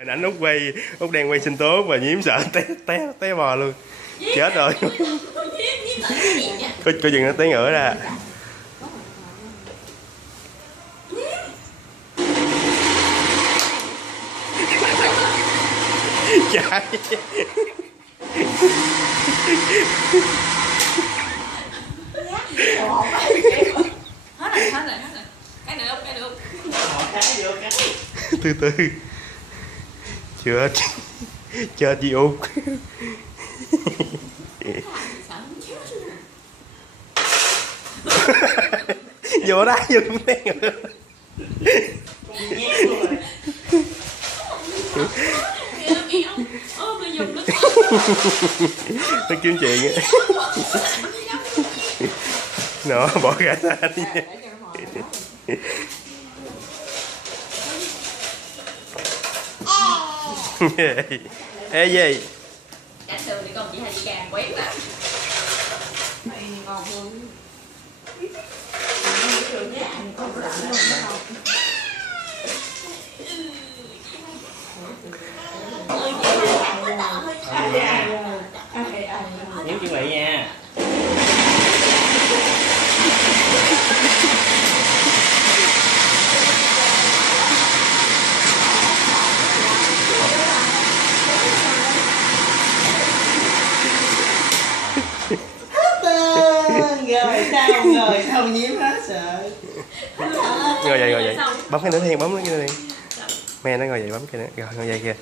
Hình ảnh Út đang quay sinh tố và Nhiễm sợ té bò luôn. Chết rồi. Có chừng nó té ngửa ra. Chạy. Hết rồi. Cái được. Từ từ. Chết. Chết gì Út. Vô đá vô cũng té ngửa. Nó kiếm chuyện á. Nó bỏ cả ra đi. Ê gì? Cảnh đường thì con chỉ hay đi càng quét lắm. Mày ngon hơn. Nhiễm chuẩn bị nha. Rồi sao Nhiễm hết sợ. Ngồi dậy. Bấm cái nữa đi, bấm cái nữa đi. Mẹ nó ngồi dậy bấm cái nữa. Rồi ngồi dậy kìa.